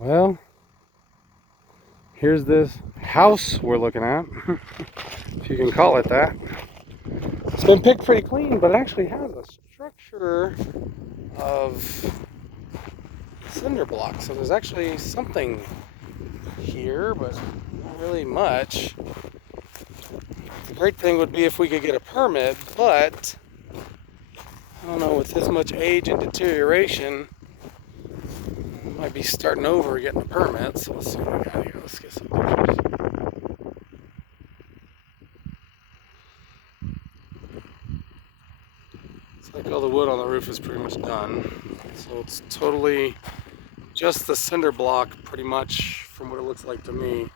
Well, here's this house we're looking at, if you can call it that. It's been picked pretty clean, but it actually has a structure of cinder blocks. So there's actually something here, but not really much. The great thing would be if we could get a permit, but I don't know, with this much age and deterioration, we might be starting over getting a permit. So let's see what we got here. Let's get some pictures. It's like all the wood on the roof is pretty much done. So it's totally just the cinder block, pretty much, from what it looks like to me.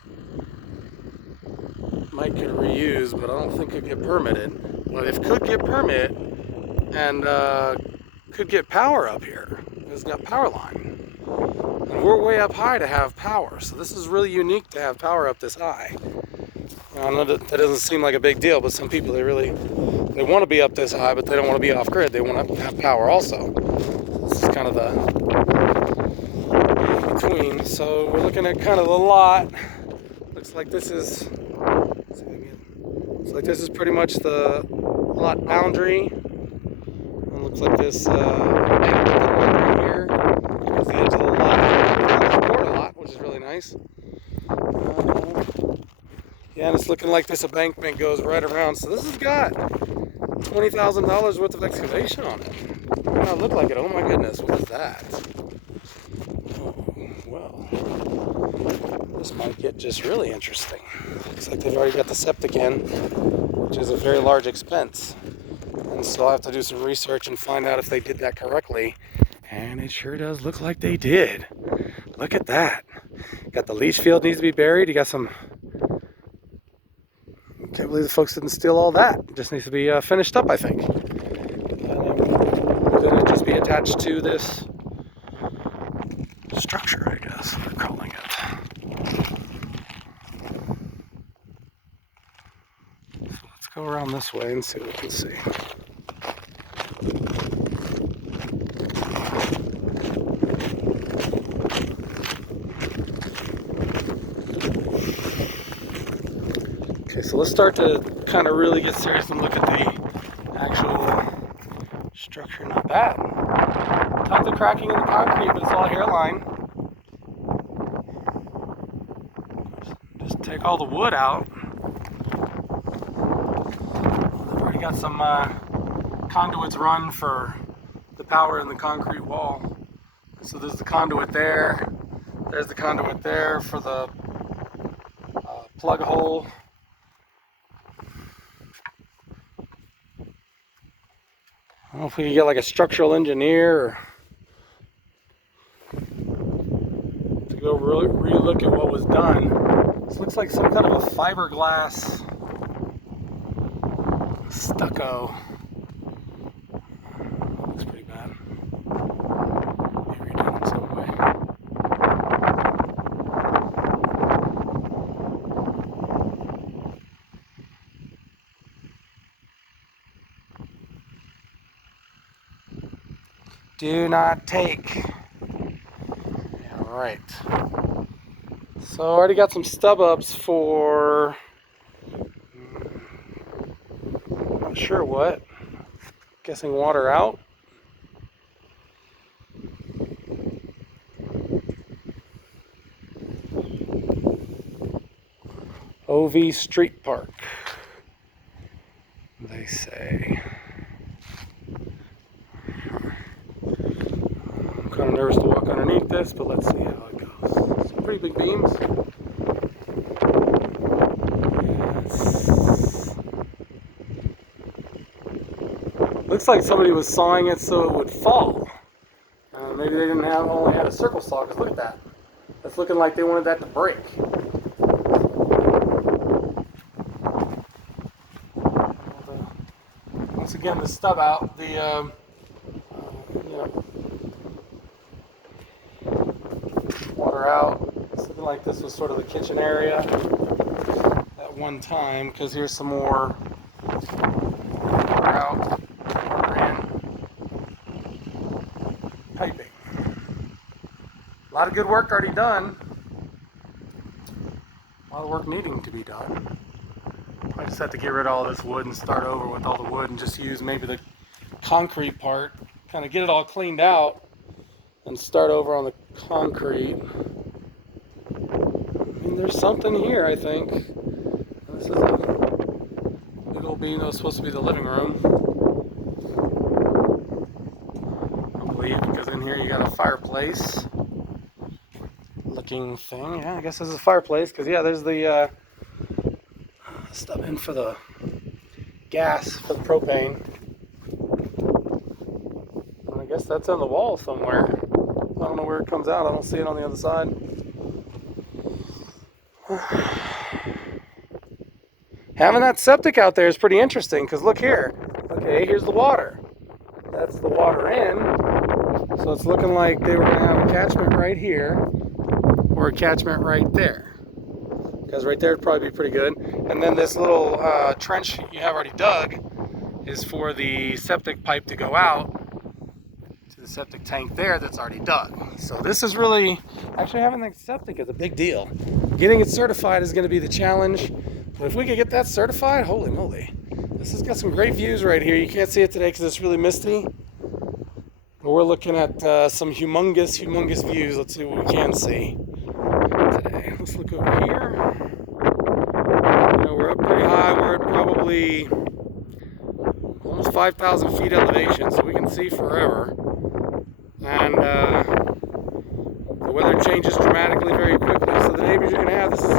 Might get reused, but I don't think it get permitted. But if could get permit and could get power up here, it's got power line. And we're way up high to have power, so this is really unique to have power up this high. I know that doesn't seem like a big deal, but some people, they want to be up this high, but they don't want to be off grid. They want to have power also. This is kind of the between. So we're looking at kind of the lot. Looks like this is pretty much the lot boundary. It looks like this right here is the edge of the lot. It's a corner lot, which is really nice. Yeah, and it's looking like this embankment goes right around. So this has got $20,000 worth of excavation on it. It might not look like it. Oh my goodness, what is that? Oh, well, this might get just really interesting. Looks like they've already got the septic in, which is a very large expense. And so I'll have to do some research and find out if they did that correctly. And it sure does look like they did. Look at that. Got the leach field needs to be buried. You got some... Can't believe the folks didn't steal all that. It just needs to be finished up, I think. Could it just be attached to this structure, I guess we're calling it. So let's go around this way and see what we can see. Okay, so let's start to kind of really get serious and look at the actual structure. Not bad. Tons of cracking in the concrete, but it's all hairline. Just take all the wood out. They've already got some conduits run for the power in the concrete wall. So there's the conduit there. There's the conduit there for the plug hole. I don't know if we can get like a structural engineer or to go re-look at what was done. This looks like some kind of a fiberglass stucco. That looks pretty bad. Maybe redone in some way. Do not take. Alright. So I already got some stub ups for not sure what. Guessing water out. OV Street Park, they say. I'm kind of nervous to walk underneath this, but let's see how it goes. Some pretty big beams. Yes. Looks like somebody was sawing it so it would fall. Maybe they didn't only had a circle saw, because look at that. That's looking like they wanted that to break. Once again, the stub out, the water out. It's looking like this was sort of the kitchen area at one time, because here's some more water out, water in, piping. A lot of good work already done. A lot of work needing to be done. I just have to get rid of all this wood and start over with all the wood and just use maybe the concrete part, kind of get it all cleaned out and start over on the concrete. I mean, there's something here, I think. This is a big old beam that was supposed to be the living room, I believe, because in here you got a fireplace looking thing. Yeah, I guess this is a fireplace, because yeah, there's the stuff in for the gas, for the propane. And I guess that's on the wall somewhere. I don't know where it comes out. I don't see it on the other side. Having that septic out there is pretty interesting, because look here. Okay, here's the water. That's the water in. So it's looking like they were going to have a catchment right here or a catchment right there. Because right there would probably be pretty good. And then this little trench you have already dug is for the septic pipe to go out to the septic tank there that's already dug. So this is really, actually having the septic is a big deal. Getting it certified is going to be the challenge. But if we could get that certified, holy moly. This has got some great views right here. You can't see it today because it's really misty. But we're looking at some humongous views. Let's see what we can see today. Let's look over here. You know, we're up pretty high. We're at probably almost 5,000 feet elevation, so we can see forever. And the weather changes dramatically very quickly, so the neighbors you're going to have, this is